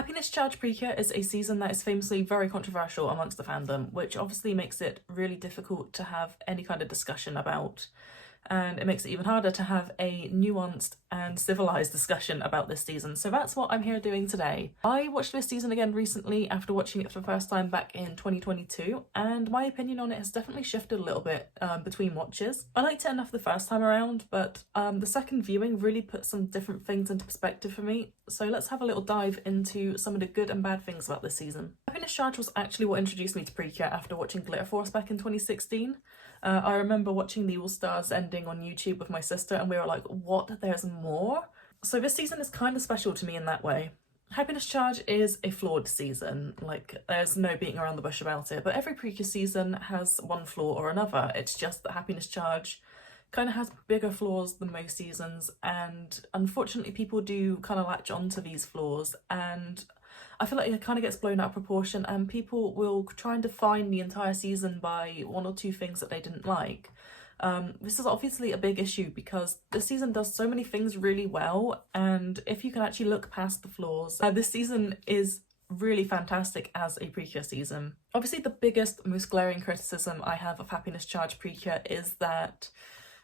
Happiness Charge Precure is a season that is famously very controversial amongst the fandom, which obviously makes it really difficult to have any kind of discussion about, and it makes it even harder to have a nuanced and civilized discussion about this season. So that's what I'm here doing today. I watched this season again recently after watching it for the first time back in 2022, and my opinion on it has definitely shifted a little bit between watches. I liked it enough the first time around, but the second viewing really put some different things into perspective for me. So let's have a little dive into some of the good and bad things about this season. Happiness Charge was actually what introduced me to Precure after watching Glitter Force back in 2016. I remember watching the All Stars ending on YouTube with my sister and we were like, what, there's more? So this season is kind of special to me in that way. Happiness Charge is a flawed season, like there's no beating around the bush about it, but every Precure season has one flaw or another. It's just that Happiness Charge kind of has bigger flaws than most seasons, and unfortunately people do kind of latch onto these flaws, and I feel like it kind of gets blown out of proportion and people will try and define the entire season by one or two things that they didn't like. This is obviously a big issue because the season does so many things really well, and if you can actually look past the flaws, this season is really fantastic as a Precure season. Obviously the biggest, most glaring criticism I have of Happiness Charge Precure is that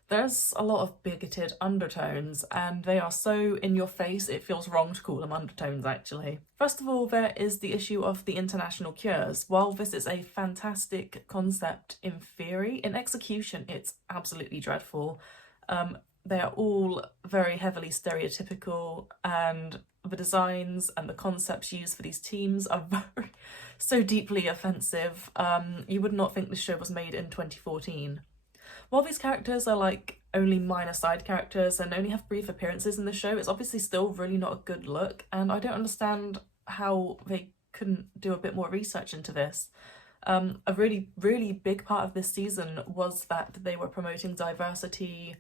there's a lot of bigoted undertones, and they are so in your face it feels wrong to call them undertones actually. First of all, there is the issue of the international cures. While this is a fantastic concept in theory, in execution it's absolutely dreadful. They are all very heavily stereotypical, and the designs and the concepts used for these teams are so deeply offensive. You would not think this show was made in 2014. While these characters are like only minor side characters and only have brief appearances in the show, it's obviously still really not a good look, and I don't understand how they couldn't do a bit more research into this. A really big part of this season was that they were promoting diversity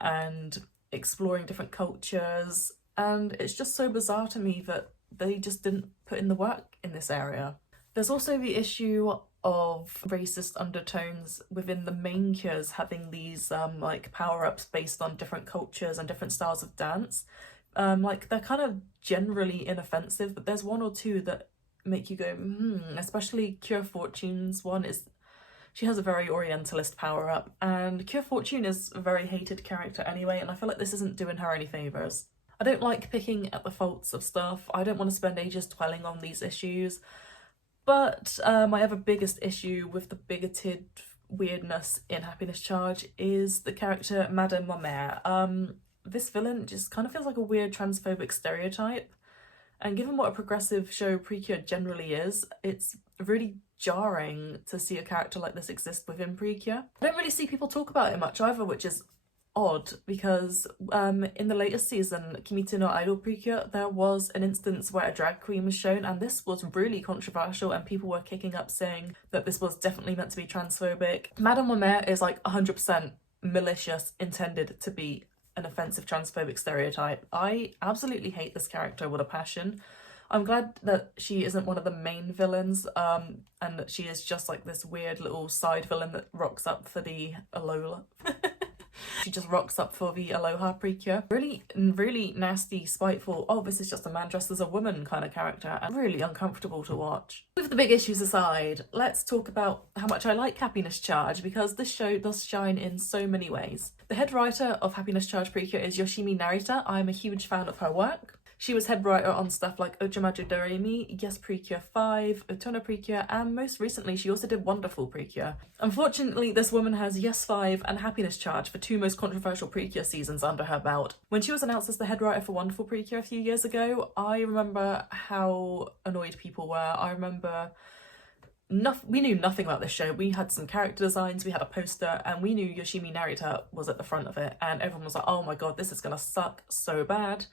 and exploring different cultures, and it's just so bizarre to me that they just didn't put in the work in this area. There's also the issue of racist undertones within the main cures having these like power-ups based on different cultures and different styles of dance. Like they're kind of generally inoffensive, but there's one or two that make you go especially Cure Fortune's one. She has a very orientalist power-up, and Cure Fortune is a very hated character anyway, and I feel like this isn't doing her any favours. I don't like picking at the faults of stuff. I don't want to spend ages dwelling on these issues. But my other biggest issue with the bigoted weirdness in Happiness Charge is the character Madame Mamère. This villain just kind of feels like a weird transphobic stereotype, and given what a progressive show Precure generally is, it's really jarring to see a character like this exist within Precure. I don't really see people talk about it much either, which is odd because in the latest season, Kimito no Idol Precure, there was an instance where a drag queen was shown, and this was really controversial and people were kicking up saying that this was definitely meant to be transphobic. Madame Mamère is like 100% malicious, intended to be an offensive transphobic stereotype. I absolutely hate this character with a passion. I'm glad that she isn't one of the main villains, and that she is just like this weird little side villain that rocks up for the Alola. She just rocks up for the Aloha Precure. Really nasty, spiteful, oh this is just a man dressed as a woman kind of character, and really uncomfortable to watch. With the big issues aside, let's talk about how much I like Happiness Charge, because this show does shine in so many ways. The head writer of Happiness Charge Precure is Yoshimi Narita. I'm a huge fan of her work. She was head writer on stuff like Ochimaju Doremi, Yes Precure 5, Otona Precure, and most recently she also did Wonderful Precure. Unfortunately, this woman has Yes 5 and Happiness Charge, the two most controversial Precure seasons, under her belt. When she was announced as the head writer for Wonderful Precure a few years ago, I remember how annoyed people were. I remember we knew nothing about this show. We had some character designs, we had a poster, and we knew Yoshimi Narita was at the front of it, and everyone was like, oh my god, this is gonna suck so bad.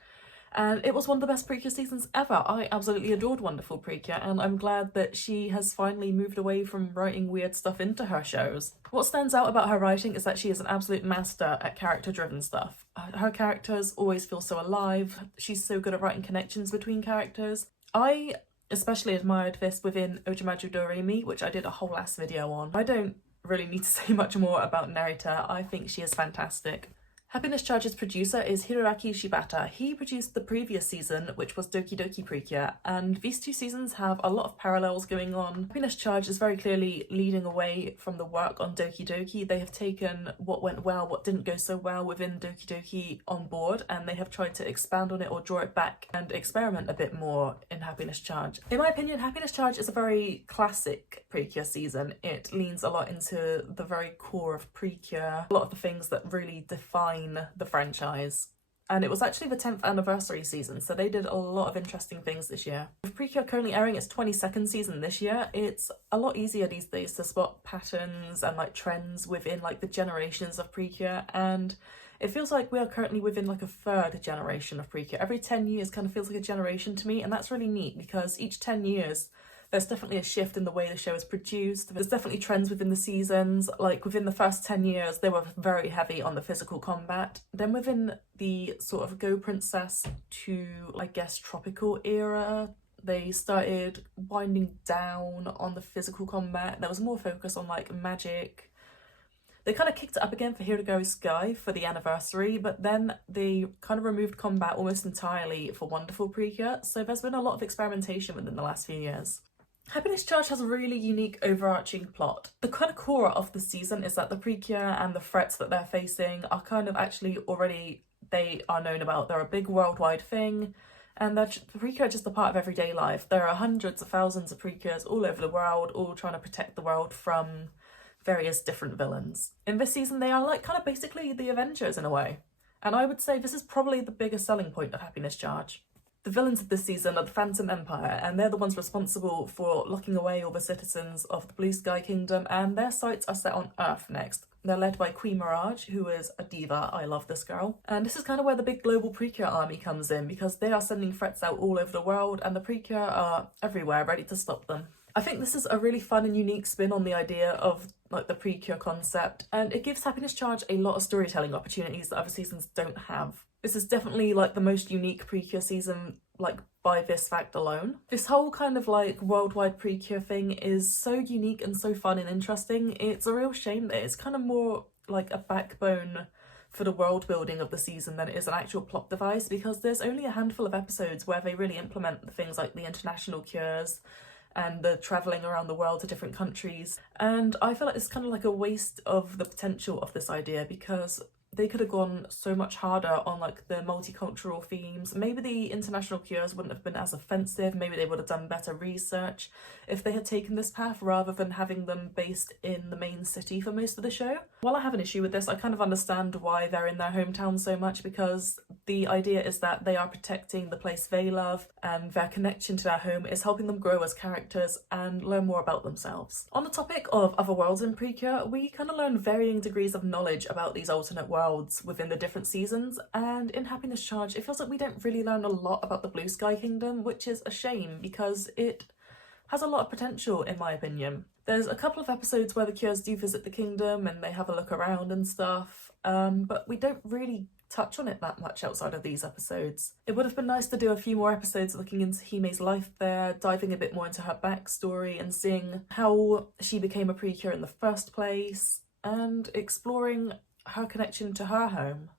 And it was one of the best Precure seasons ever. I absolutely adored Wonderful Precure, and I'm glad that she has finally moved away from writing weird stuff into her shows. What stands out about her writing is that she is an absolute master at character-driven stuff. Her characters always feel so alive. She's so good at writing connections between characters. I especially admired this within Ochimaju Doremi, which I did a whole ass video on. I don't really need to say much more about Narita. I think she is fantastic. Happiness Charge's producer is Hiroaki Shibata. He produced the previous season, which was Doki Doki Precure, and these two seasons have a lot of parallels going on. Happiness Charge is very clearly leading away from the work on Doki Doki. They have taken what went well, what didn't go so well within Doki Doki on board, and they have tried to expand on it or draw it back and experiment a bit more in Happiness Charge. In my opinion, Happiness Charge is a very classic Precure season. It leans a lot into the very core of Precure, a lot of the things that really define the franchise. And it was actually the 10th anniversary season, so they did a lot of interesting things this year. With Precure currently airing its 22nd season this year, it's a lot easier these days to spot patterns and like trends within like the generations of Precure, and it feels like we are currently within like a third generation of Precure. Every 10 years kind of feels like a generation to me, and that's really neat because each 10 years there's definitely a shift in the way the show is produced. There's definitely trends within the seasons. Like within the first 10 years, they were very heavy on the physical combat. Then within the sort of Go Princess to, I guess, tropical era, they started winding down on the physical combat. There was more focus on like magic. They kind of kicked it up again for Hirogari Sky for the anniversary, but then they kind of removed combat almost entirely for Wonderful Precure. So there's been a lot of experimentation within the last few years. Happiness Charge has a really unique overarching plot. The kind of core of the season is that the Precure and the threats that they're facing are kind of actually already, they are known about. They're a big worldwide thing, and the Precure are just a part of everyday life. There are hundreds of thousands of Precures all over the world, all trying to protect the world from various different villains. In this season, they are like kind of basically the Avengers in a way. And I would say this is probably the biggest selling point of Happiness Charge. The villains of this season are the Phantom Empire, and they're the ones responsible for locking away all the citizens of the Blue Sky Kingdom, and their sights are set on Earth next. They're led by Queen Mirage, who is a diva. I love this girl. And this is kind of where the big global Precure army comes in, because they are sending threats out all over the world, and the Precure are everywhere, ready to stop them. I think this is a really fun and unique spin on the idea of like the Precure concept, and it gives Happiness Charge a lot of storytelling opportunities that other seasons don't have. This is definitely like the most unique Precure season, like by this fact alone. This whole kind of like worldwide Precure thing is so unique and so fun and interesting. It's a real shame that it's kind of more like a backbone for the world building of the season than it is an actual plot device, because there's only a handful of episodes where they really implement the things like the international cures and the travelling around the world to different countries. And I feel like it's kind of like a waste of the potential of this idea, because they could have gone so much harder on like the multicultural themes. Maybe the international cures wouldn't have been as offensive. Maybe they would have done better research if they had taken this path rather than having them based in the main city for most of the show. While I have an issue with this, I kind of understand why they're in their hometown so much, because the idea is that they are protecting the place they love, and their connection to their home is helping them grow as characters and learn more about themselves. On the topic of other worlds in Precure, we kind of learn varying degrees of knowledge about these alternate worlds within the different seasons, and in Happiness Charge it feels like we don't really learn a lot about the Blue Sky Kingdom, which is a shame because it has a lot of potential in my opinion. There's a couple of episodes where the Cures do visit the kingdom and they have a look around and stuff, but we don't really touch on it that much outside of these episodes. It would have been nice to do a few more episodes looking into Hime's life there, diving a bit more into her backstory and seeing how she became a Precure in the first place, and exploring her connection to her home.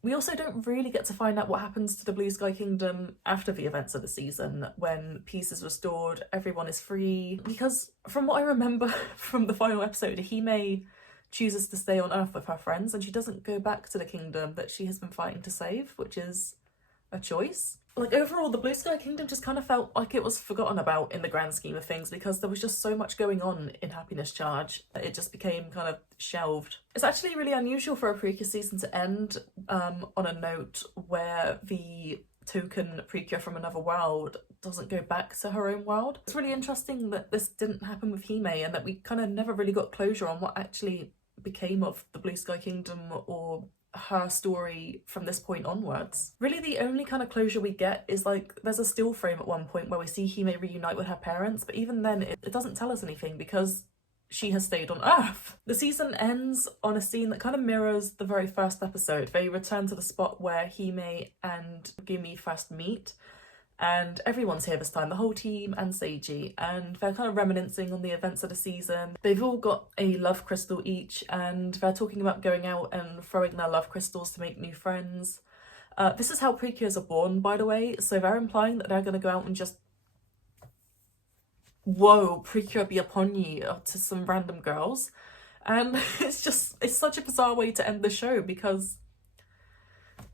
We also don't really get to find out what happens to the Blue Sky Kingdom after the events of the season. When peace is restored, everyone is free, because from what I remember from the final episode, Hime chooses to stay on Earth with her friends and she doesn't go back to the kingdom that she has been fighting to save, which is a choice. Like overall, the Blue Sky Kingdom just kind of felt like it was forgotten about in the grand scheme of things, because there was just so much going on in Happiness Charge that it just became kind of shelved. It's actually really unusual for a Precure season to end on a note where the token Precure from another world doesn't go back to her own world. It's really interesting that this didn't happen with Hime, and that we kind of never really got closure on what actually became of the Blue Sky Kingdom or her story from this point onwards. Really the only kind of closure we get is like there's a still frame at one point where we see Hime reunite with her parents, but even then it doesn't tell us anything because she has stayed on Earth. The season ends on a scene that kind of mirrors the very first episode. They return to the spot where Hime and Gimme first meet, and everyone's here this time, the whole team and Seiji, and they're kind of reminiscing on the events of the season. They've all got a love crystal each, and they're talking about going out and throwing their love crystals to make new friends. This is how Precures are born, by the way, so they're implying that they're going to go out and just whoa, Precure be upon ye to some random girls. And it's such a bizarre way to end the show, because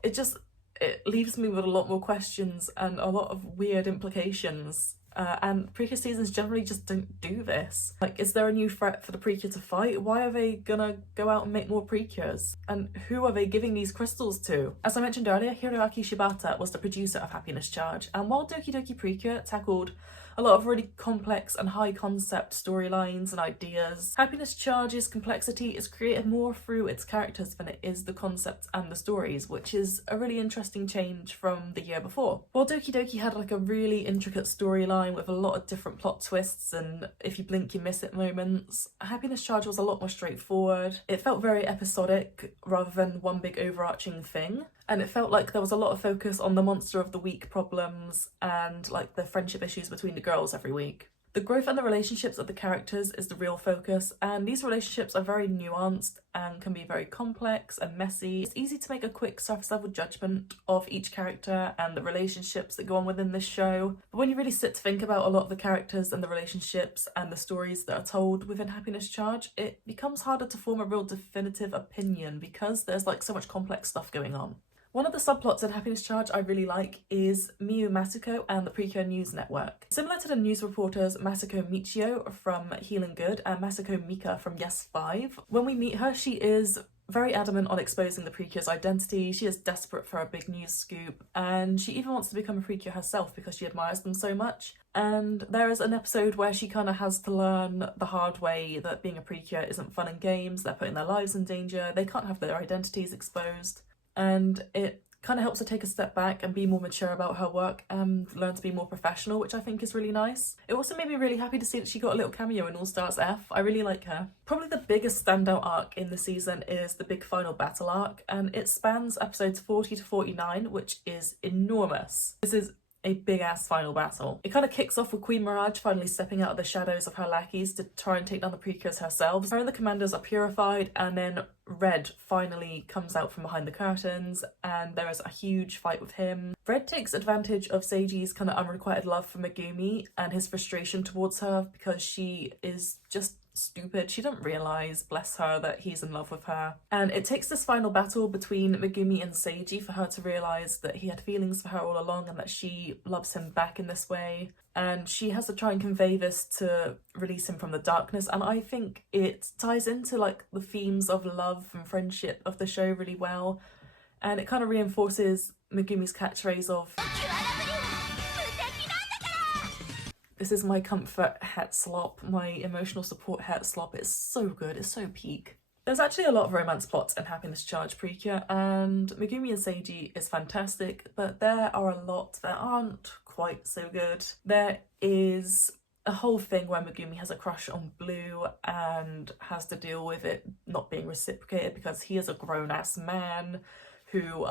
it leaves me with a lot more questions and a lot of weird implications. And Precure seasons generally just don't do this. Like, is there a new threat for the Precure to fight? Why are they gonna go out and make more Precures? And who are they giving these crystals to? As I mentioned earlier, Hiroaki Shibata was the producer of Happiness Charge, and while Doki Doki Precure tackled a lot of really complex and high concept storylines and ideas, Happiness Charge's complexity is created more through its characters than it is the concepts and the stories, which is a really interesting change from the year before. While Doki Doki had like a really intricate storyline with a lot of different plot twists and if you blink you miss it moments, Happiness Charge was a lot more straightforward. It felt very episodic rather than one big overarching thing. And it felt like there was a lot of focus on the monster of the week problems and like the friendship issues between the girls every week. The growth and the relationships of the characters is the real focus, and these relationships are very nuanced and can be very complex and messy. It's easy to make a quick surface level judgment of each character and the relationships that go on within this show, but when you really sit to think about a lot of the characters and the relationships and the stories that are told within Happiness Charge, it becomes harder to form a real definitive opinion because there's like so much complex stuff going on. One of the subplots in Happiness Charge I really like is Miyu Masuko and the Precure News Network. Similar to the news reporters Masako Michio from Healing Good and Masako Mika from Yes 5, when we meet her, she is very adamant on exposing the Precure's identity. She is desperate for a big news scoop, and she even wants to become a Precure herself because she admires them so much. And there is an episode where she kind of has to learn the hard way that being a Precure isn't fun and games, they're putting their lives in danger, they can't have their identities exposed. And it kind of helps her take a step back and be more mature about her work and learn to be more professional, which I think is really nice. It also made me really happy to see that she got a little cameo in All Stars F. I really like her. Probably the biggest standout arc in the season is the big final battle arc, and it spans episodes 40 to 49, which is enormous. This is a big ass final battle. It kind of kicks off with Queen Mirage finally stepping out of the shadows of her lackeys to try and take down the Precures herself. Her and the commanders are purified, and then Red finally comes out from behind the curtains and there is a huge fight with him. Red takes advantage of Seiji's kind of unrequited love for Megumi and his frustration towards her because she is just stupid. She doesn't realise, bless her, that he's in love with her. And it takes this final battle between Megumi and Seiji for her to realise that he had feelings for her all along and that she loves him back in this way. And she has to try and convey this to release him from the darkness. And I think it ties into like the themes of love and friendship of the show really well. And it kind of reinforces Megumi's catchphrase of "This is my comfort het slop, my emotional support het slop." It's so good, it's so peak. There's actually a lot of romance plots in Happiness Charge Precure, and Megumi and Seiji is fantastic, but there are a lot that aren't quite so good. There is a whole thing where Megumi has a crush on Blue and has to deal with it not being reciprocated because he is a grown-ass man who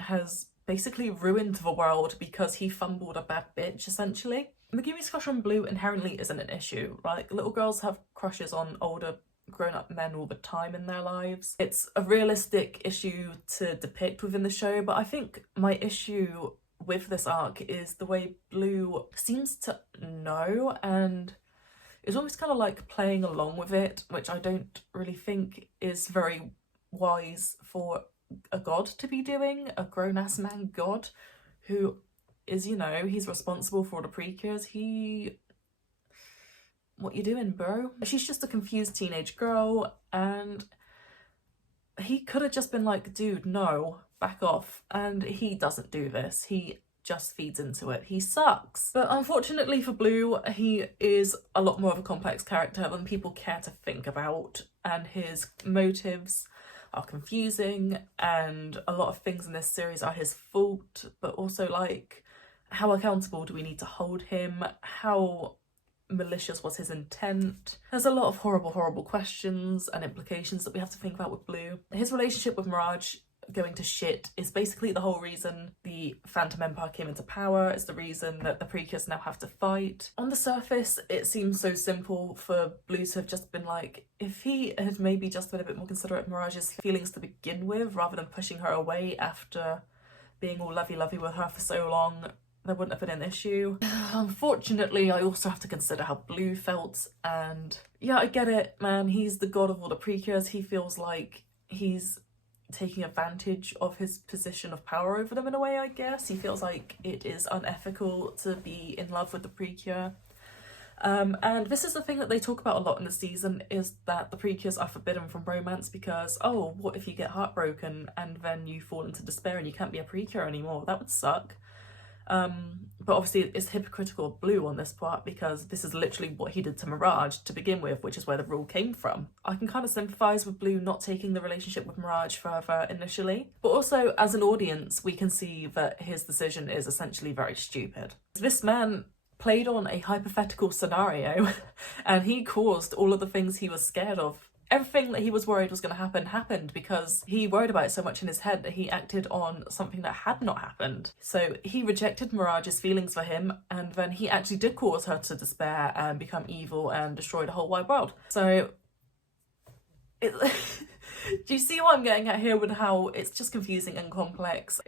has basically ruined the world because he fumbled a bad bitch, essentially. Megumi's crush on Blue inherently isn't an issue. Like, little girls have crushes on older grown-up men all the time in their lives. It's a realistic issue to depict within the show, but I think my issue with this arc is the way Blue seems to know and is almost kind of like playing along with it, which I don't really think is very wise for a god to be doing, a grown-ass man god who is, you know, he's responsible for all the Precures. What you doing, bro? She's just a confused teenage girl, and he could have just been like, dude, no, back off. And he doesn't do this. He just feeds into it. He sucks. But unfortunately for Blue, he is a lot more of a complex character than people care to think about, and his motives are confusing, and a lot of things in this series are his fault, but also like, how accountable do we need to hold him? How malicious was his intent? There's a lot of horrible questions and implications that we have to think about with Blue. His relationship with Mirage going to shit is basically the whole reason the Phantom Empire came into power. It's the reason that the Precures now have to fight. On the surface, it seems so simple for Blue to have just been like, if he had maybe just been a bit more considerate of Mirage's feelings to begin with, rather than pushing her away after being all lovey-lovey with her for so long, there wouldn't have been an issue. Unfortunately, I also have to consider how Blue felt, and yeah, I get it, man. He's the god of all the Precures. He feels like he's taking advantage of his position of power over them in a way, I guess. He feels like it is unethical to be in love with the Precure. And this is the thing that they talk about a lot in the season, is that the Precures are forbidden from romance because, oh, what if you get heartbroken and then you fall into despair and you can't be a Precure anymore? That would suck. But obviously it's hypocritical of Blue on this part because this is literally what he did to Mirage to begin with, which is where the rule came from. I can kind of sympathise with Blue not taking the relationship with Mirage further initially, but also as an audience we can see that his decision is essentially very stupid. This man played on a hypothetical scenario and he caused all of the things he was scared of. Everything that he was worried was going to happen happened because he worried about it so much in his head that he acted on something that had not happened. So he rejected Mirage's feelings for him, and then he actually did cause her to despair and become evil and destroy the whole wide world. So do you see what I'm getting at here with how it's just confusing and complex?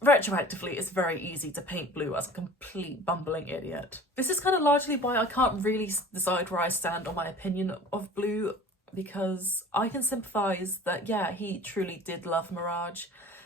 Retroactively, it's very easy to paint Blue as a complete bumbling idiot. This is kind of largely why I can't really decide where I stand on my opinion of Blue, because I can sympathise that, yeah, he truly did love Mirage,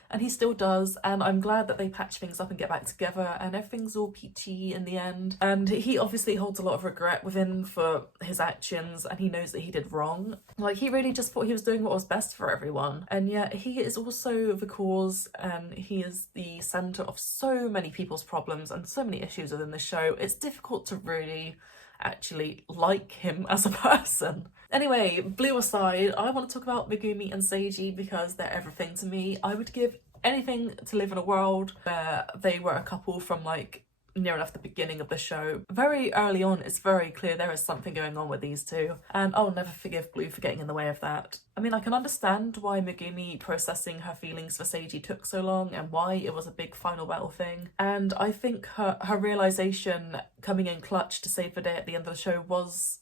and he still does, and I'm glad that they patch things up and get back together, and everything's all peachy in the end. And he obviously holds a lot of regret within for his actions, and he knows that he did wrong. Like, he really just thought he was doing what was best for everyone, and yet he is also the cause, and he is the centre of so many people's problems and so many issues within the show. It's difficult to really actually like him as a person. Anyway, Blue aside, I want to talk about Megumi and Seiji because they're everything to me. I would give anything to live in a world where they were a couple from like near enough the beginning of the show. Very early on, it's very clear there is something going on with these two, and I'll never forgive Blue for getting in the way of that. I mean, I can understand why Megumi processing her feelings for Seiji took so long and why it was a big final battle thing, and I think her realisation coming in clutch to save the day at the end of the show was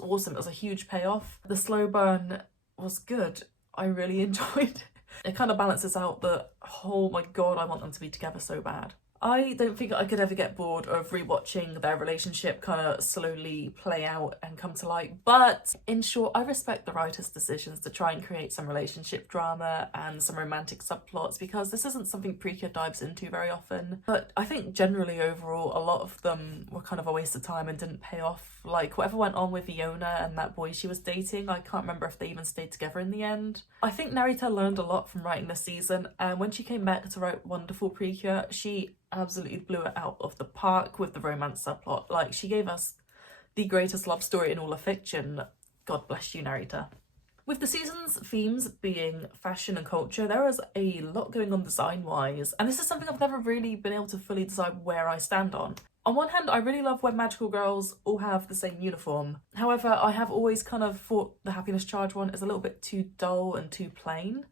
awesome. It was a huge payoff. The slow burn was good. I really enjoyed it. It kind of balances out the, oh my god, I want them to be together so bad. I don't think I could ever get bored of rewatching their relationship kind of slowly play out and come to light, but in short, I respect the writers' decisions to try and create some relationship drama and some romantic subplots because this isn't something Precure dives into very often. But I think generally overall, a lot of them were kind of a waste of time and didn't pay off. Like, whatever went on with Iona and that boy she was dating, I can't remember if they even stayed together in the end. I think Narita learned a lot from writing this season, and when she came back to write Wonderful Precure, she absolutely blew it out of the park with the romance subplot. Like, she gave us the greatest love story in all of fiction. God bless you, Narita. With the season's themes being fashion and culture, there is a lot going on design-wise, and this is something I've never really been able to fully decide where I stand on. On one hand, I really love when magical girls all have the same uniform. However, I have always kind of thought the Happiness Charge one is a little bit too dull and too plain,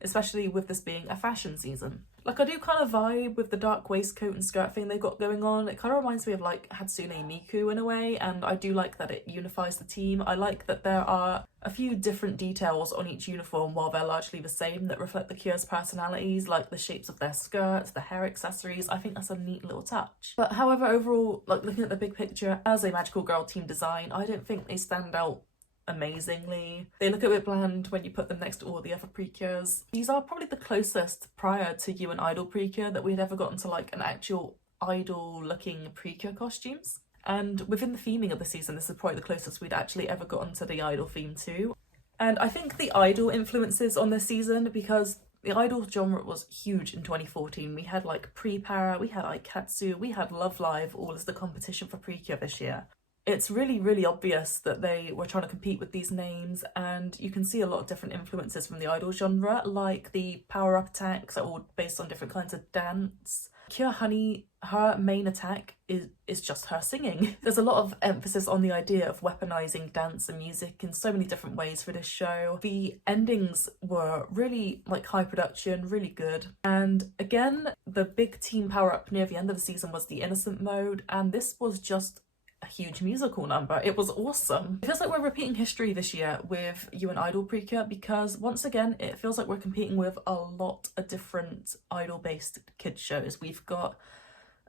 especially with this being a fashion season. Like, I do kind of vibe with the dark waistcoat and skirt thing they got going on. It kind of reminds me of like Hatsune Miku in a way, and I do like that it unifies the team. I like that there are a few different details on each uniform while they're largely the same that reflect the Cure's personalities, like the shapes of their skirts, the hair accessories. I think that's a neat little touch. But however, overall, like looking at the big picture, as a magical girl team design, I don't think they stand out amazingly. They look a bit bland when you put them next to all the other Precures. These are probably the closest prior to You and Idol Precure that we'd ever gotten to like an actual idol looking Precure costumes. And within the theming of the season, this is probably the closest we'd actually ever gotten to the idol theme too. And I think the idol influences on this season because the idol genre was huge in 2014. We had like Pre-Para, we had Aikatsu, we had Love Live all as the competition for Precure this year. It's really, really obvious that they were trying to compete with these names, and you can see a lot of different influences from the idol genre, like the power-up attacks are all based on different kinds of dance. Pure Honey, her main attack is just her singing. There's a lot of emphasis on the idea of weaponizing dance and music in so many different ways for this show. The endings were really like high production, really good. And again, the big team power up near the end of the season was the innocent mode, and this was just a huge musical number. It was awesome. It feels like we're repeating history this year with You and Idol Precure, because once again it feels like we're competing with a lot of different idol based kids shows. We've got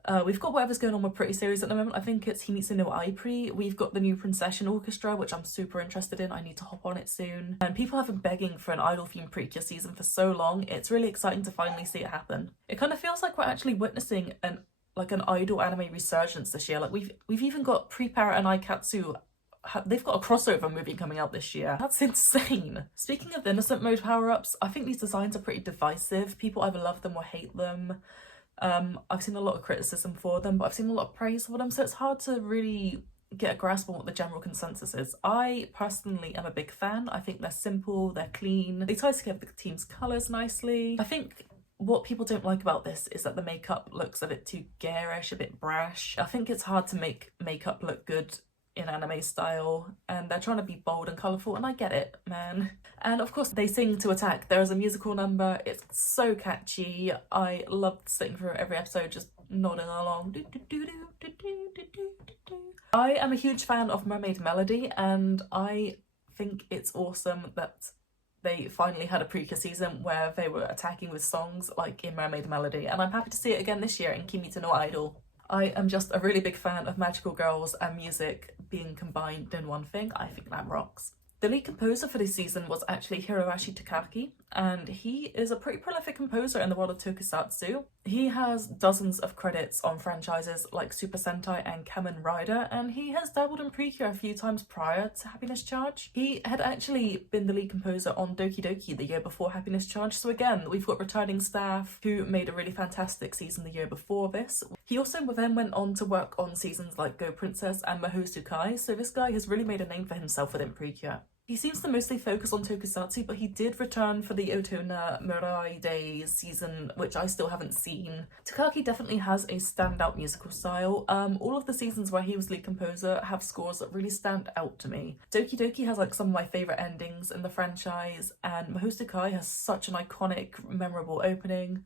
whatever's going on with Pretty Series at the moment. I think it's Himitsu no Aipri. We've got the new Princession Orchestra, which I'm super interested in. I need to hop on it soon. And people have been begging for an idol themed Precure season for so long. It's really exciting to finally see it happen. It kind of feels like we're actually witnessing an idol anime resurgence this year. Like we've even got Pre-Para and Aikatsu. They've got a crossover movie coming out this year. That's insane. Speaking of innocent mode power-ups, I think these designs are pretty divisive. People either love them or hate them. I've seen a lot of criticism for them, but I've seen a lot of praise for them, so it's hard to really get a grasp on what the general consensus is. I personally am a big fan. I think they're simple, they're clean, they tie together the team's colours nicely. I think what people don't like about this is that the makeup looks a bit too garish, a bit brash. I think it's hard to make makeup look good in anime style, and they're trying to be bold and colourful, and I get it, man. And of course they sing to attack. There is a musical number, it's so catchy. I loved sitting through every episode just nodding along. I am a huge fan of Mermaid Melody, and I think it's awesome that they finally had a Precure season where they were attacking with songs like in Mermaid Melody, and I'm happy to see it again this year in Kimetsu no Idol. I am just a really big fan of magical girls and music being combined in one thing. I think that rocks. The lead composer for this season was actually Hiroshi Takaki, and he is a pretty prolific composer in the world of tokusatsu. He has dozens of credits on franchises like Super Sentai and Kamen Rider, and he has dabbled in Precure a few times prior to Happiness Charge. He had actually been the lead composer on Doki Doki the year before Happiness Charge, so again, we've got returning staff who made a really fantastic season the year before this. He also then went on to work on seasons like Go Princess and Mahou Kai, so this guy has really made a name for himself within Precure. He seems to mostly focus on tokusatsu, but he did return for the Otona Mirai Days season, which I still haven't seen. Takaki definitely has a standout musical style. All of the seasons where he was lead composer have scores that really stand out to me. Doki Doki has like some of my favourite endings in the franchise, and Mahou Kai has such an iconic, memorable opening.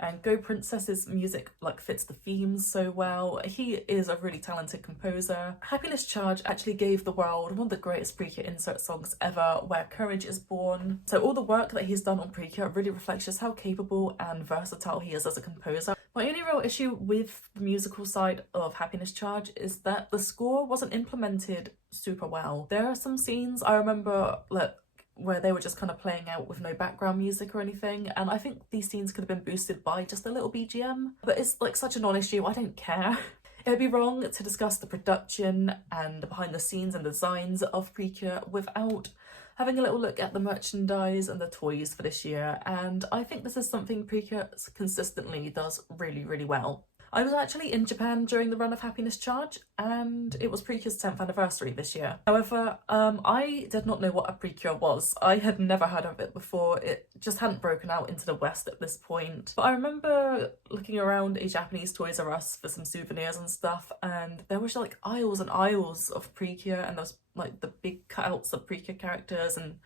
And Go Princess's music like fits the themes so well. He is a really talented composer. Happiness Charge actually gave the world one of the greatest Precure insert songs ever, Where Courage is Born. So all the work that he's done on Precure really reflects just how capable and versatile he is as a composer. My only real issue with the musical side of Happiness Charge is that the score wasn't implemented super well. There are some scenes I remember where they were just kind of playing out with no background music or anything, and I think these scenes could have been boosted by just a little BGM, but it's like such a non-issue, I don't care. It would be wrong to discuss the production and the behind the scenes and designs of Precure without having a little look at the merchandise and the toys for this year, and I think this is something Precure consistently does really, really well. I was actually in Japan during the run of Happiness Charge, and it was Precure's 10th anniversary this year. However, I did not know what a Precure was. I had never heard of it before. It just hadn't broken out into the West at this point. But I remember looking around a Japanese Toys R Us for some souvenirs and stuff, and there was like aisles and aisles of Precure, and there was like the big cutouts of Precure characters and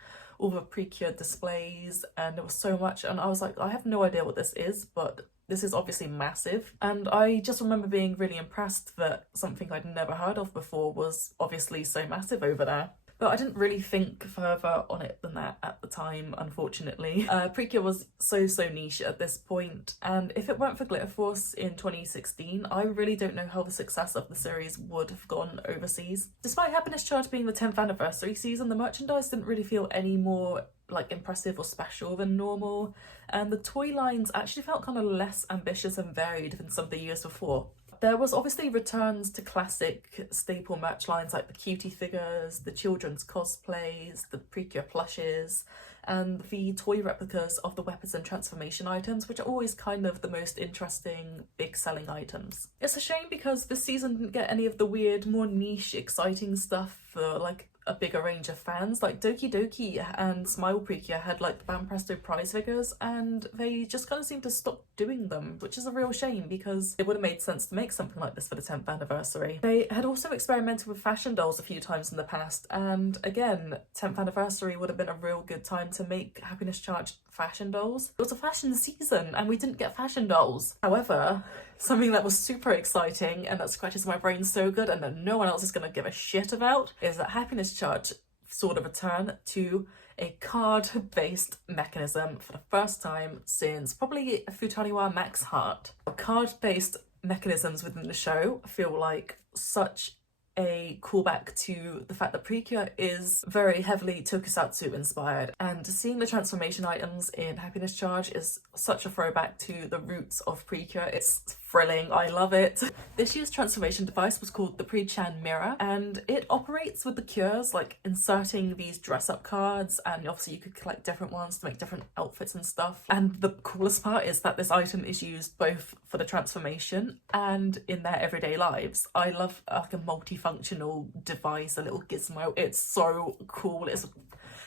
all the Precure displays, and there was so much, and I was like, I have no idea what this is, but this is obviously massive. And I just remember being really impressed that something I'd never heard of before was obviously so massive over there. But I didn't really think further on it than that at the time, unfortunately. Precure was so niche at this point, and if it weren't for Glitter Force in 2016, I really don't know how the success of the series would have gone overseas. Despite Happiness Charge being the 10th anniversary season, the merchandise didn't really feel any more like impressive or special than normal, and the toy lines actually felt kind of less ambitious and varied than some of the years before. There was obviously returns to classic staple merch lines like the cutie figures, the children's cosplays, the Precure plushes, and the toy replicas of the weapons and transformation items, which are always kind of the most interesting, big selling items. It's a shame because this season didn't get any of the weird, more niche, exciting stuff for like a bigger range of fans. Like Doki Doki and Smile Precure had like the Bam Presto prize figures, and they just kind of seemed to stop doing them, which is a real shame because it would have made sense to make something like this for the 10th anniversary. They had also experimented with fashion dolls a few times in the past, and again, 10th anniversary would have been a real good time to make Happiness Charge fashion dolls. It was a fashion season and we didn't get fashion dolls. However, something that was super exciting and that scratches my brain so good and that no one else is going to give a shit about is that Happiness Charge sort of returned to a card-based mechanism for the first time since probably Futaniwa Max Heart. Card-based mechanisms within the show feel like such a callback to the fact that Precure is very heavily tokusatsu inspired, and seeing the transformation items in Happiness Charge is such a throwback to the roots of Precure. It's thrilling, I love it. This year's transformation device was called the Pre-Chan Mirror, and it operates with the cures, like inserting these dress-up cards, and obviously you could collect different ones to make different outfits and stuff. And the coolest part is that this item is used both for the transformation and in their everyday lives. I love like a multifunctional device, a little gizmo. It's so cool.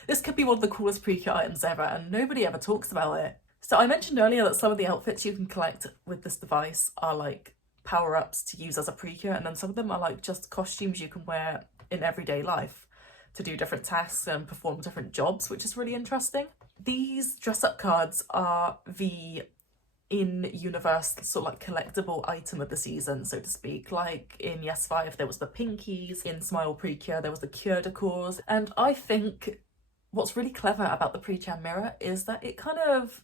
This could be one of the coolest Precure items ever, and nobody ever talks about it. So I mentioned earlier that some of the outfits you can collect with this device are like power-ups to use as a Precure, and then some of them are like just costumes you can wear in everyday life to do different tasks and perform different jobs, which is really interesting. These dress-up cards are the in-universe sort of like collectible item of the season, so to speak. Like in Yes 5 there was the Pinkies, in Smile Precure there was the Cure decors, and I think what's really clever about the Pre-Chan Mirror is that it kind of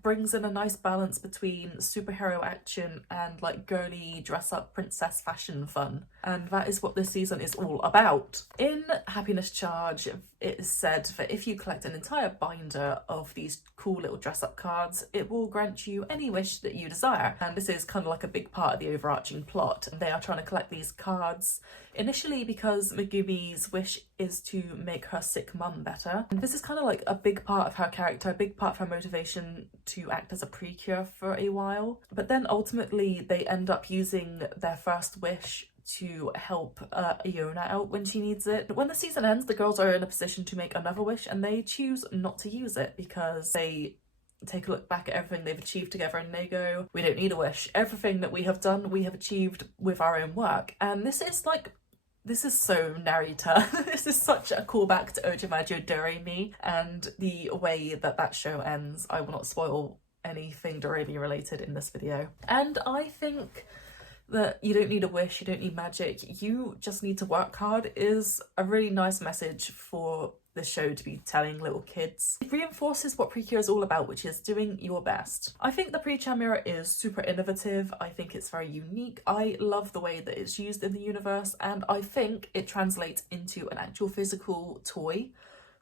brings in a nice balance between superhero action and like girly dress-up princess fashion fun, and that is what this season is all about. In Happiness Charge, it is said that if you collect an entire binder of these cool little dress-up cards, it will grant you any wish that you desire, and this is kind of like a big part of the overarching plot. They are trying to collect these cards initially because Megumi's wish is to make her sick mum better, and this is kind of like a big part of her character, a big part of her motivation to act as a Precure for a while. But then ultimately they end up using their first wish to help Iona out when she needs it. When the season ends, the girls are in a position to make another wish, and they choose not to use it because they take a look back at everything they've achieved together and they go, we don't need a wish. Everything that we have done, we have achieved with our own work. And this is so Narita. This is such a callback to Ojimajo Doremi, and the way that that show ends. I will not spoil anything Doremi related in this video. And I think that you don't need a wish, you don't need magic, you just need to work hard is a really nice message for the show to be telling little kids. It reinforces what Precure is all about, which is doing your best. I think the Pre-Chan Mirror is super innovative. I think it's very unique. I love the way that it's used in the universe, and I think it translates into an actual physical toy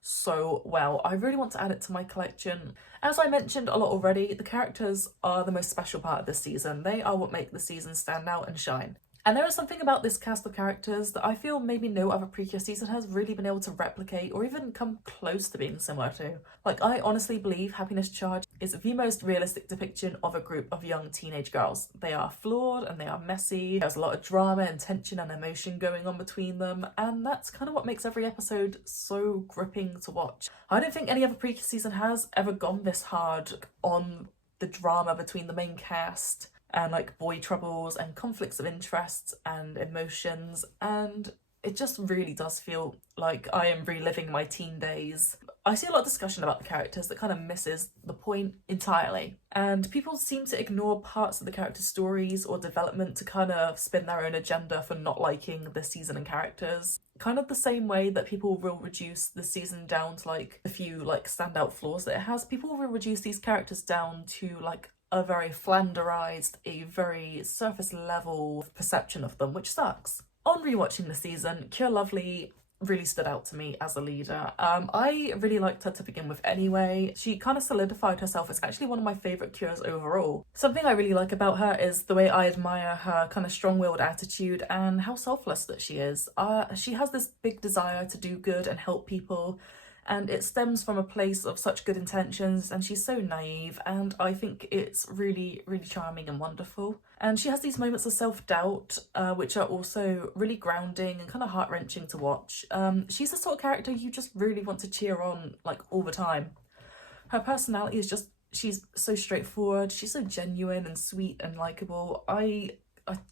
so well. I really want to add it to my collection. As I mentioned a lot already, the characters are the most special part of this season. They are what make the season stand out and shine. And there is something about this cast of characters that I feel maybe no other Precure season has really been able to replicate or even come close to being similar to. Like, I honestly believe Happiness Charge is the most realistic depiction of a group of young teenage girls. They are flawed and they are messy. There's a lot of drama and tension and emotion going on between them, and that's kind of what makes every episode so gripping to watch. I don't think any other Precure season has ever gone this hard on the drama between the main cast and like boy troubles and conflicts of interests and emotions, and it just really does feel like I am reliving my teen days. I see a lot of discussion about the characters that kind of misses the point entirely, and people seem to ignore parts of the character stories or development to kind of spin their own agenda for not liking the season and characters. Kind of the same way that people will reduce the season down to like a few like standout flaws that it has, people will reduce these characters down to like a very flanderized, a very surface level perception of them, which sucks. On rewatching the season, Cure Lovely really stood out to me as a leader. I really liked her to begin with anyway. She kind of solidified herself as actually one of my favourite Cures overall. Something I really like about her is the way I admire her kind of strong-willed attitude and how selfless that she is. She has this big desire to do good and help people, and it stems from a place of such good intentions, and she's so naive, and I think it's really, really charming and wonderful. And she has these moments of self-doubt, which are also really grounding and kind of heart-wrenching to watch. She's the sort of character you just really want to cheer on, like, all the time. Her personality is just, she's so straightforward, she's so genuine and sweet and likeable. I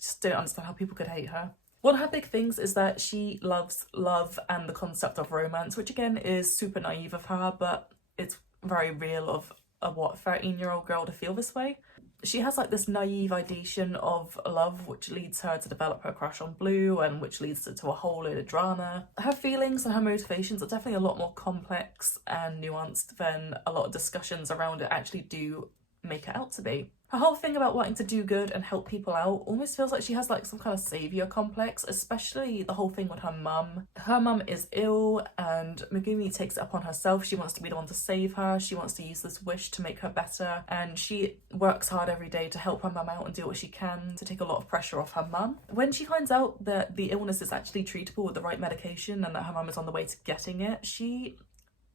just don't understand how people could hate her. One of her big things is that she loves love and the concept of romance, which again is super naive of her, but it's very real of a 13-year-old girl to feel this way. She has like this naive ideation of love, which leads her to develop her crush on Blue, and which leads to a whole load of drama. Her feelings and her motivations are definitely a lot more complex and nuanced than a lot of discussions around it actually do make it out to be. Her whole thing about wanting to do good and help people out almost feels like she has like some kind of saviour complex, especially the whole thing with her mum. Her mum is ill and Megumi takes it upon herself. She wants to be the one to save her. She wants to use this wish to make her better, and she works hard every day to help her mum out and do what she can to take a lot of pressure off her mum. When she finds out that the illness is actually treatable with the right medication and that her mum is on the way to getting it, she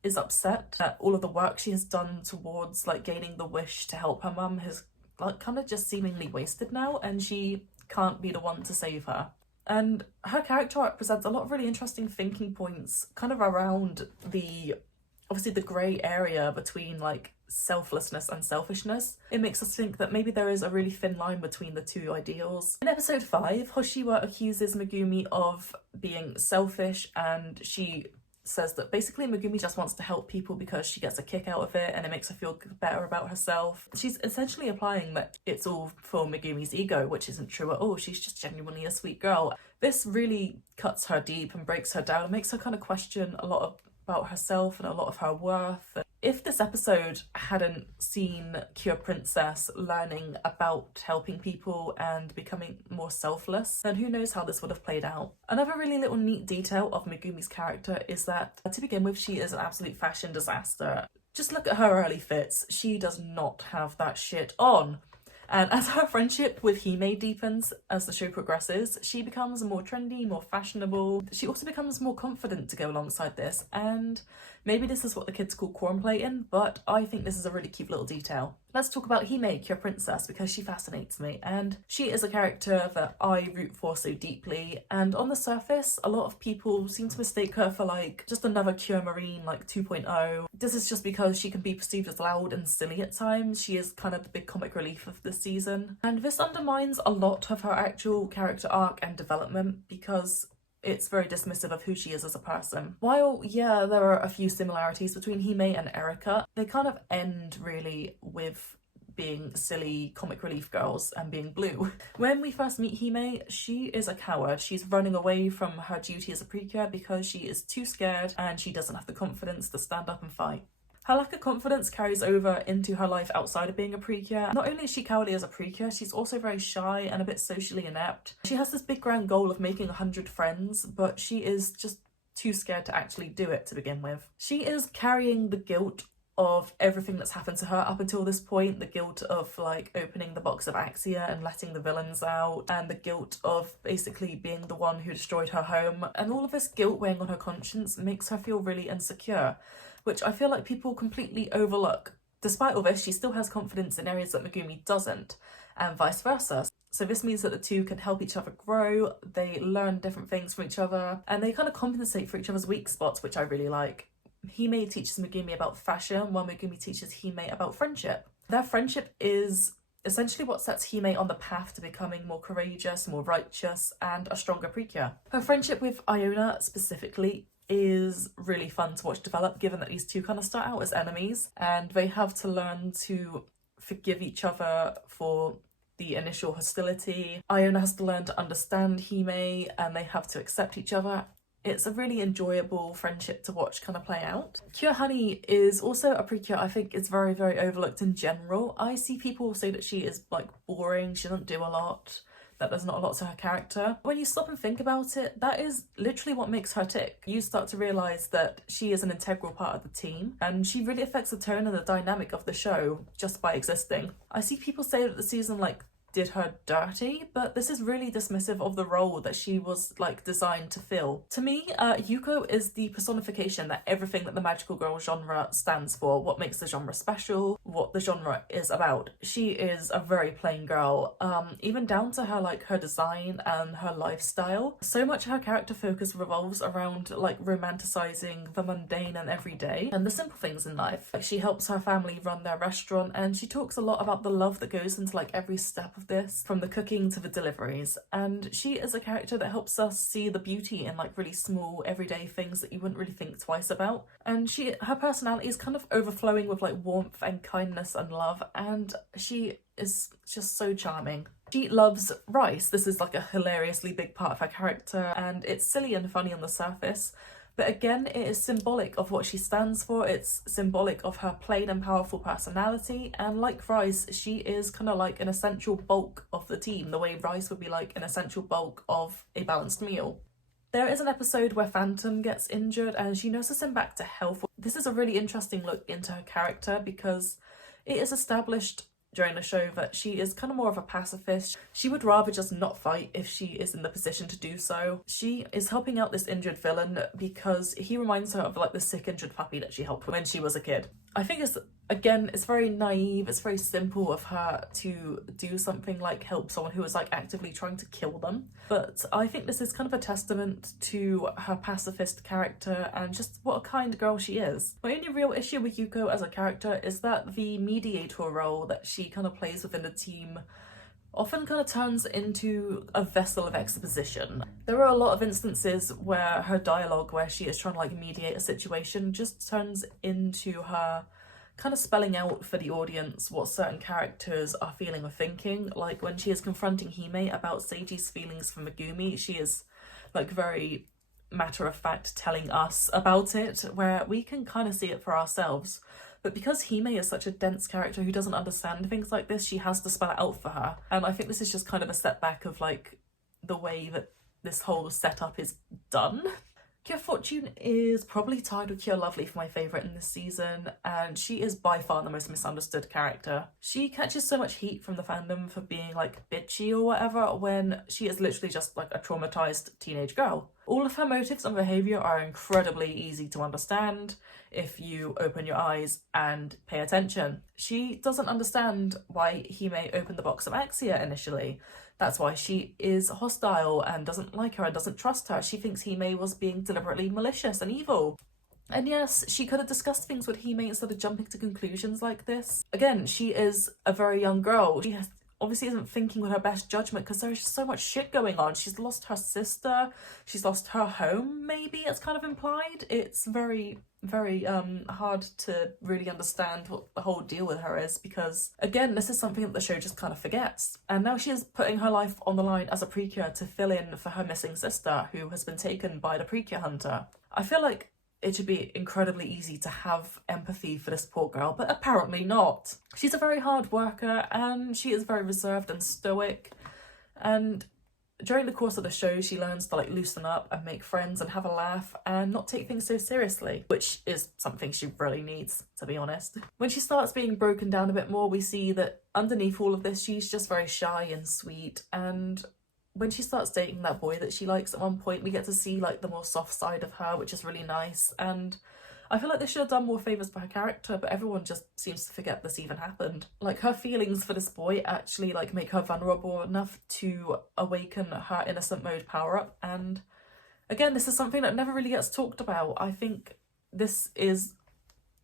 is upset that all of the work she has done towards like gaining the wish to help her mum has like kind of just seemingly wasted now, and she can't be the one to save her. And her character arc presents a lot of really interesting thinking points kind of around obviously the grey area between like selflessness and selfishness. It makes us think that maybe there is a really thin line between the two ideals. In episode 5, Hoshiwa accuses Megumi of being selfish, and she says that basically Megumi just wants to help people because she gets a kick out of it and it makes her feel better about herself. She's essentially implying that it's all for Megumi's ego, which isn't true at all. She's just genuinely a sweet girl. This really cuts her deep and breaks her down and makes her kind of question a lot about herself and a lot of her worth. If this episode hadn't seen Cure Princess learning about helping people and becoming more selfless, then who knows how this would have played out. Another really little neat detail of Megumi's character is that, to begin with, she is an absolute fashion disaster. Just look at her early fits. She does not have that shit on. And as her friendship with Hime deepens as the show progresses, she becomes more trendy, more fashionable. She also becomes more confident to go alongside this, and maybe this is what the kids call cornplating, but I think this is a really cute little detail. Let's talk about Hime, Cure Princess, because she fascinates me, and she is a character that I root for so deeply, and on the surface, a lot of people seem to mistake her for like just another Cure Marine, like 2.0. This is just because she can be perceived as loud and silly at times. She is kind of the big comic relief of this season, and this undermines a lot of her actual character arc and development because it's very dismissive of who she is as a person. While, yeah, there are a few similarities between Hime and Erika, they kind of end really with being silly comic relief girls and being blue. When we first meet Hime, she is a coward. She's running away from her duty as a precure because she is too scared and she doesn't have the confidence to stand up and fight. Her lack of confidence carries over into her life outside of being a precure. Not only is she cowardly as a precure, she's also very shy and a bit socially inept. She has this big grand goal of making 100 friends, but she is just too scared to actually do it to begin with. She is carrying the guilt of everything that's happened to her up until this point, the guilt of like opening the box of Axia and letting the villains out, and the guilt of basically being the one who destroyed her home, and all of this guilt weighing on her conscience makes her feel really insecure, which I feel like people completely overlook. Despite all this, she still has confidence in areas that Megumi doesn't, and vice versa. So this means that the two can help each other grow, they learn different things from each other, and they kind of compensate for each other's weak spots, which I really like. Hime teaches Megumi about fashion, while Megumi teaches Hime about friendship. Their friendship is essentially what sets Hime on the path to becoming more courageous, more righteous, and a stronger precure. Her friendship with Iona specifically is really fun to watch develop, given that these two kind of start out as enemies and they have to learn to forgive each other for the initial hostility. Iona has to learn to understand Hime and they have to accept each other. It's a really enjoyable friendship to watch kind of play out. Cure Honey is also a precure I think is very, very overlooked in general. I see people say that she is like boring, she doesn't do a lot, that there's not a lot to her character. When you stop and think about it, that is literally what makes her tick. You start to realise that she is an integral part of the team and she really affects the tone and the dynamic of the show just by existing. I see people say that the season like did her dirty, but this is really dismissive of the role that she was like designed to fill. To me, Yuko is the personification that everything that the magical girl genre stands for, what makes the genre special, what the genre is about. She is a very plain girl, even down to her like her design and her lifestyle. So much of her character focus revolves around like romanticizing the mundane and everyday and the simple things in life. Like, she helps her family run their restaurant, and she talks a lot about the love that goes into like every step of this, from the cooking to the deliveries. And she is a character that helps us see the beauty in like really small everyday things that you wouldn't really think twice about. And her personality is kind of overflowing with like warmth and kindness and love, and she is just so charming. She loves rice. This is like a hilariously big part of her character, and it's silly and funny on the surface, but again, it is symbolic of what she stands for. It's symbolic of her plain and powerful personality, and like Rice, she is kind of like an essential bulk of the team, the way Rice would be like an essential bulk of a balanced meal. There is an episode where Phantom gets injured and she nurses him back to health. This is a really interesting look into her character because it is established during the show that she is kind of more of a pacifist. She would rather just not fight if she is in the position to do so. She is helping out this injured villain because he reminds her of like the sick injured puppy that she helped when she was a kid. I think it's very naive, it's very simple of her to do something like help someone who is like actively trying to kill them. But I think this is kind of a testament to her pacifist character and just what a kind girl she is. My only real issue with Yuko as a character is that the mediator role that she kind of plays within the team often kind of turns into a vessel of exposition. There are a lot of instances where her dialogue, where she is trying to like mediate a situation, just turns into her kind of spelling out for the audience what certain characters are feeling or thinking. Like when she is confronting Hime about Seiji's feelings for Megumi, she is like very matter of fact telling us about it, where we can kind of see it for ourselves. But because Hime is such a dense character who doesn't understand things like this, she has to spell it out for her. And I think this is just kind of a setback of like the way that this whole setup is done. Kyo Fortune is probably tied with Kyo Lovely for my favourite in this season, and she is by far the most misunderstood character. She catches so much heat from the fandom for being like bitchy or whatever, when she is literally just like a traumatised teenage girl. All of her motives and behaviour are incredibly easy to understand if you open your eyes and pay attention. She doesn't understand why Hime opened the box of Axia initially. That's why she is hostile and doesn't like her and doesn't trust her. She thinks Hime was being deliberately malicious and evil. And yes, she could have discussed things with Hime instead of jumping to conclusions like this. Again, she is a very young girl. She obviously isn't thinking with her best judgment because there's just so much shit going on. She's lost her sister, she's lost her home, maybe it's kind of implied. It's very hard to really understand what the whole deal with her is, because again, this is something that the show just kind of forgets. And now she is putting her life on the line as a Precure to fill in for her missing sister, who has been taken by the Precure hunter. I feel like it should be incredibly easy to have empathy for this poor girl, but apparently not. She's a very hard worker and she is very reserved and stoic, and during the course of the show she learns to like loosen up and make friends and have a laugh and not take things so seriously, which is something she really needs, to be honest. When she starts being broken down a bit more, we see that underneath all of this she's just very shy and sweet, and when she starts dating that boy that she likes at one point, we get to see like the more soft side of her, which is really nice. And I feel like they should have done more favours for her character, but everyone just seems to forget this even happened. Like, her feelings for this boy actually like make her vulnerable enough to awaken her innocent mode power up. And again, this is something that never really gets talked about. I think this is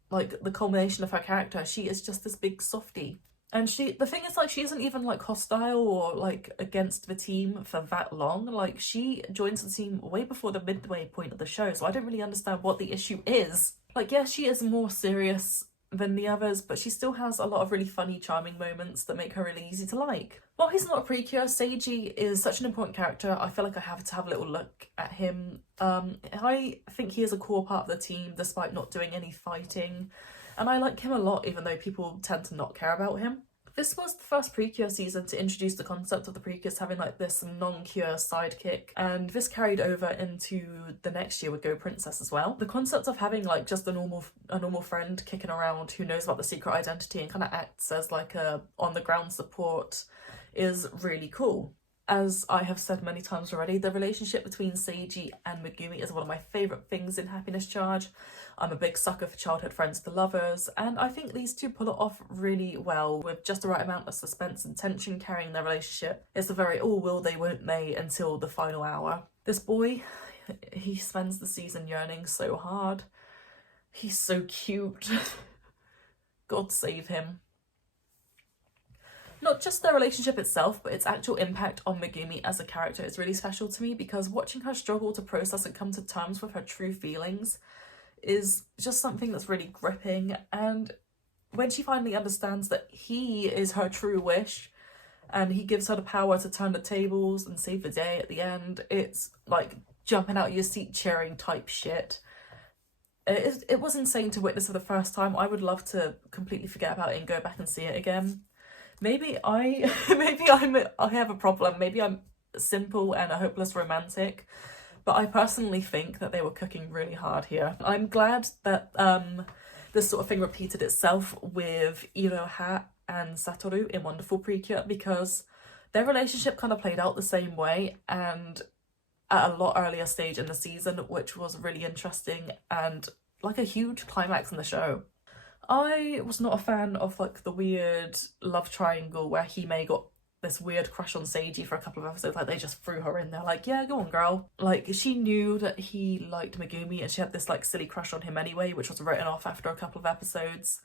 like the culmination of her character. She is just this big softie. And the thing is, like, she isn't even like hostile or like against the team for that long. Like, she joins the team way before the midway point of the show, so I don't really understand what the issue is. Like, yes, she is more serious than the others, but she still has a lot of really funny, charming moments that make her really easy to like. While he's not a Precure, Seiji is such an important character. I feel like I have to have a little look at him. I think he is a core part of the team despite not doing any fighting. And I like him a lot, even though people tend to not care about him. This was the first Precure season to introduce the concept of the Precures having like this non-cure sidekick, and this carried over into the next year with Go Princess as well. The concept of having like just a normal friend kicking around who knows about the secret identity and kind of acts as like a on-the-ground support is really cool. As I have said many times already, the relationship between Seiji and Megumi is one of my favourite things in Happiness Charge. I'm a big sucker for childhood friends to lovers, and I think these two pull it off really well with just the right amount of suspense and tension carrying their relationship. It's the very all will they won't they until the final hour. This boy, he spends the season yearning so hard. He's so cute. God save him. Not just their relationship itself, but its actual impact on Megumi as a character is really special to me, because watching her struggle to process and come to terms with her true feelings is just something that's really gripping. And when she finally understands that he is her true wish and he gives her the power to turn the tables and save the day at the end, it's like jumping out of your seat cheering type shit. It was insane to witness for the first time. I would love to completely forget about it and go back and see it again. Maybe I have a problem. Maybe I'm simple and a hopeless romantic, but I personally think that they were cooking really hard here. I'm glad that this sort of thing repeated itself with Iroha and Satoru in Wonderful Precure, because their relationship kind of played out the same way and at a lot earlier stage in the season, which was really interesting and like a huge climax in the show. I was not a fan of like the weird love triangle where Hime got this weird crush on Seiji for a couple of episodes. Like they just threw her in there like, yeah, go on girl. Like she knew that he liked Megumi and she had this like silly crush on him anyway, which was written off after a couple of episodes.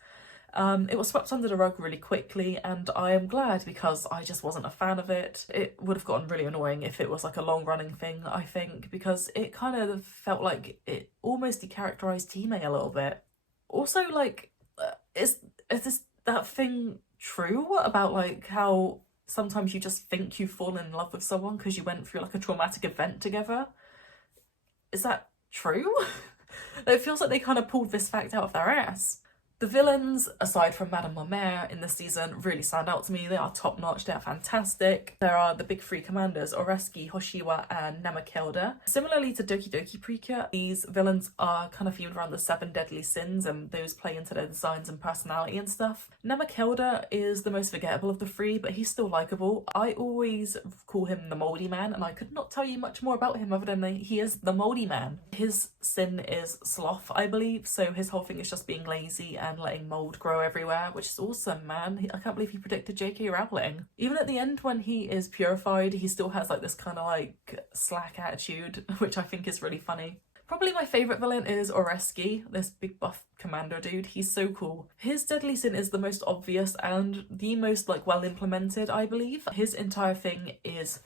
It was swept under the rug really quickly, and I am glad, because I just wasn't a fan of it. It would have gotten really annoying if it was like a long-running thing, I think, because it kind of felt like it almost decharacterized Hime a little bit. Also, like, is that thing true about like how sometimes you just think you fall in love with someone because you went through like a traumatic event together? Is that true? It feels like they kind of pulled this fact out of their ass. The villains, aside from Madame Mamere in this season, really stand out to me. They are top-notch, they are fantastic. There are the big three commanders, Oresuki, Hoshiwa and Namakelda. Similarly to Doki Doki Precure, these villains are kind of themed around the 7 deadly sins, and those play into their designs and personality and stuff. Namakelda is the most forgettable of the three, but he's still likeable. I always call him the Moldy Man, and I could not tell you much more about him other than he is the Moldy Man. His sin is sloth, I believe, so his whole thing is just being lazy and letting mold grow everywhere, which is awesome, man. I can't believe he predicted J.K. Rowling. Even at the end when he is purified, he still has like this kind of like slack attitude, which I think is really funny. Probably my favourite villain is Oresuki, this big buff commander dude. He's so cool. His deadly sin is the most obvious and the most like well implemented, I believe. His entire thing is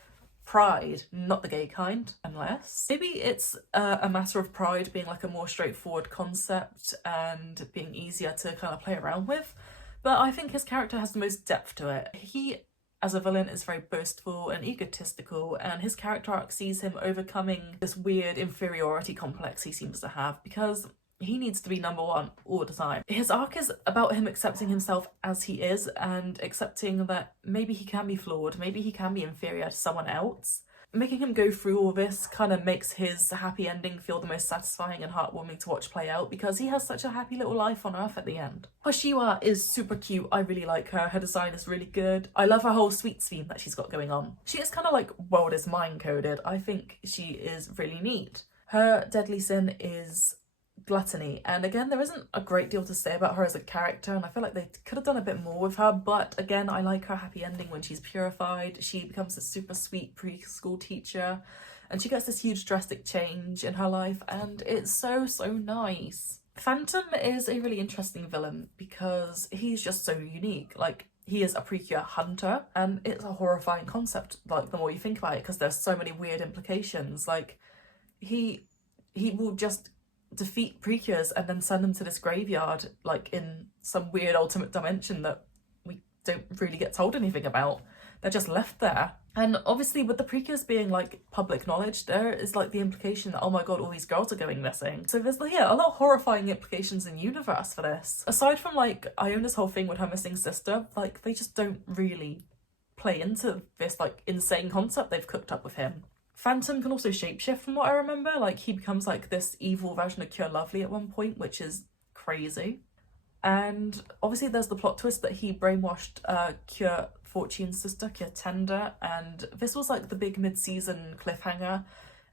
pride, not the gay kind, unless maybe it's a matter of pride being like a more straightforward concept and being easier to kind of play around with, but I think his character has the most depth to it. He as a villain is very boastful and egotistical, and his character arc sees him overcoming this weird inferiority complex he seems to have, because he needs to be number one all the time. His arc is about him accepting himself as he is and accepting that maybe he can be flawed, maybe he can be inferior to someone else. Making him go through all this kind of makes his happy ending feel the most satisfying and heartwarming to watch play out, because he has such a happy little life on Earth at the end. Hoshiwa is super cute. I really like her. Her design is really good. I love her whole sweets theme that she's got going on. She is kind of like world is mine coded. I think she is really neat. Her deadly sin is gluttony, and again there isn't a great deal to say about her as a character, and I feel like they could have done a bit more with her, but again I like her happy ending when she's purified. She becomes a super sweet preschool teacher and she gets this huge drastic change in her life, and it's so nice. Phantom is a really interesting villain because he's just so unique. Like, he is a Precure hunter, and it's a horrifying concept, like, the more you think about it, because there's so many weird implications. Like, he will just defeat Precures and then send them to this graveyard, like in some weird alternate dimension that we don't really get told anything about. They're just left there. And obviously with the Precures being like public knowledge, there is like the implication that, oh my god, all these girls are going missing. So there's like, yeah, a lot of horrifying implications in universe for this. Aside from like Iona's whole thing with her missing sister, like they just don't really play into this like insane concept they've cooked up with him. Phantom can also shapeshift from what I remember. Like, he becomes like this evil version of Cure Lovely at one point, which is crazy. And obviously there's the plot twist that he brainwashed Cure Fortune's sister, Tender, and this was like the big mid-season cliffhanger,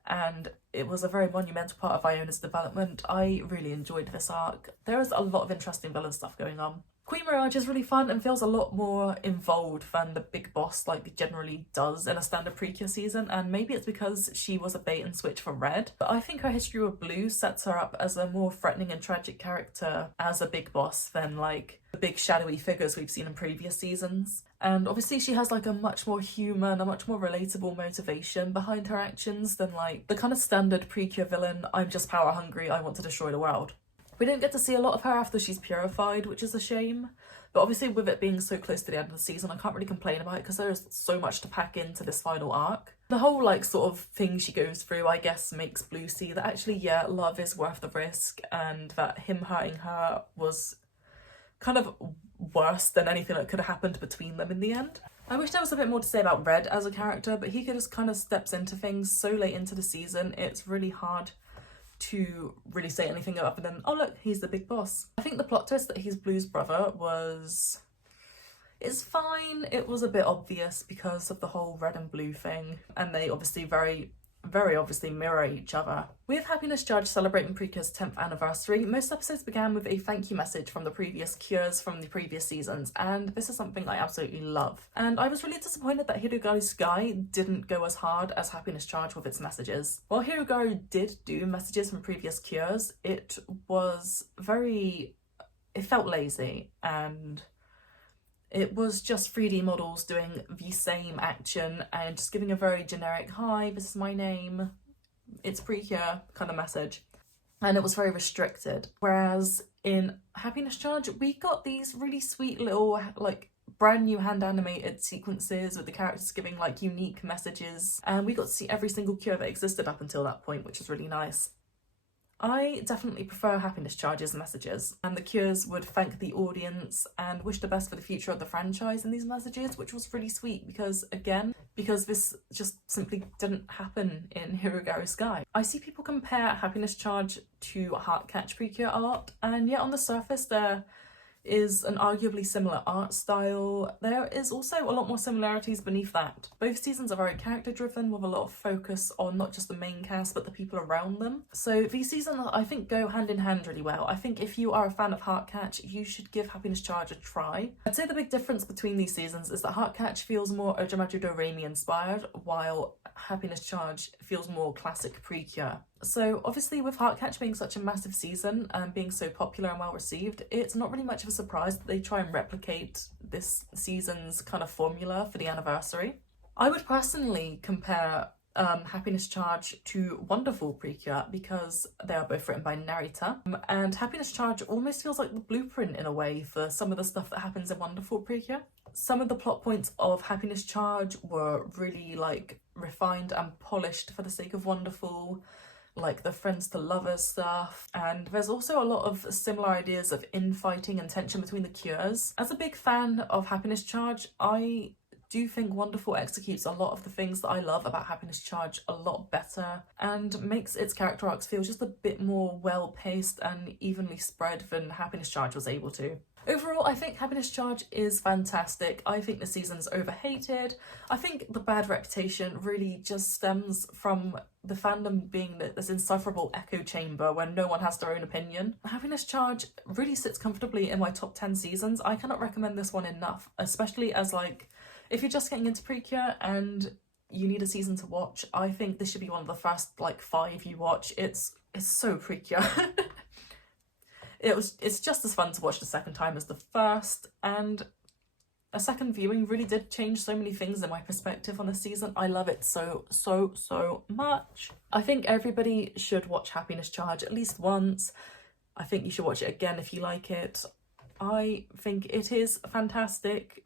and it was a very monumental part of Iona's development. I really enjoyed this arc. There is a lot of interesting villain stuff going on. Queen Mirage is really fun and feels a lot more involved than the big boss like generally does in a standard Precure season, and maybe it's because she was a bait and switch for Red, but I think her history with Blue sets her up as a more threatening and tragic character as a big boss than like the big shadowy figures we've seen in previous seasons. And obviously she has like a much more human, a much more relatable motivation behind her actions than like the kind of standard Precure villain, I'm just power hungry, I want to destroy the world. We don't get to see a lot of her after she's purified, which is a shame. But obviously with it being so close to the end of the season, I can't really complain about it because there is so much to pack into this final arc. The whole like sort of thing she goes through, I guess, makes Blue see that actually, yeah, love is worth the risk, and that him hurting her was kind of worse than anything that could have happened between them in the end. I wish there was a bit more to say about Red as a character, but he just kind of steps into things so late into the season, it's really hard to really say anything other than, oh look, he's the big boss. I think the plot twist that he's Blue's brother is fine. It was a bit obvious because of the whole Red and Blue thing, and they obviously very obviously mirror each other. With Happiness Charge celebrating Precure's 10th anniversary, most episodes began with a thank you message from the previous cures from the previous seasons, and this is something I absolutely love. And I was really disappointed that Hirugari Sky didn't go as hard as Happiness Charge with its messages. While Hirugari did do messages from previous cures, it felt lazy, and it was just 3D models doing the same action and just giving a very generic, hi, this is my name, it's Precure kind of message. And it was very restricted. Whereas in Happiness Charge, we got these really sweet little, like, brand new hand animated sequences with the characters giving like unique messages. And we got to see every single cure that existed up until that point, which is really nice. I definitely prefer Happiness Charge's messages, and the cures would thank the audience and wish the best for the future of the franchise in these messages, which was really sweet because this just simply didn't happen in Hirugari Sky. I see people compare Happiness Charge to Heartcatch Precure a lot, and yet on the surface there is an arguably similar art style. There is also a lot more similarities beneath that. Both seasons are very character driven with a lot of focus on not just the main cast but the people around them. So these seasons I think go hand in hand really well. I think if you are a fan of Heartcatch, you should give Happiness Charge a try. I'd say the big difference between these seasons is that Heartcatch feels more Ojamaru Doremi inspired, while Happiness Charge feels more classic Precure. So obviously with Heartcatch being such a massive season and being so popular and well received, it's not really much of a surprise that they try and replicate this season's kind of formula for the anniversary. I would personally compare Happiness Charge to Wonderful Precure because they are both written by Narita, and Happiness Charge almost feels like the blueprint in a way for some of the stuff that happens in Wonderful Precure. Some of the plot points of Happiness Charge were really like refined and polished for the sake of Wonderful, like the friends to lovers stuff, and there's also a lot of similar ideas of infighting and tension between the cures. As a big fan of Happiness Charge, I do think Wonderful executes a lot of the things that I love about Happiness Charge a lot better and makes its character arcs feel just a bit more well-paced and evenly spread than Happiness Charge was able to. Overall, I think Happiness Charge is fantastic. I think the season's overhated. I think the bad reputation really just stems from the fandom being this insufferable echo chamber where no one has their own opinion. Happiness Charge really sits comfortably in my top 10 seasons. I cannot recommend this one enough, especially as like, if you're just getting into Precure and you need a season to watch, I think this should be one of the first like 5 you watch. It's so Precure. It's just as fun to watch the second time as the first, and a second viewing really did change so many things in my perspective on the season. I love it so much. I think everybody should watch Happiness Charge at least once. I think you should watch it again if you like it. I think it is fantastic.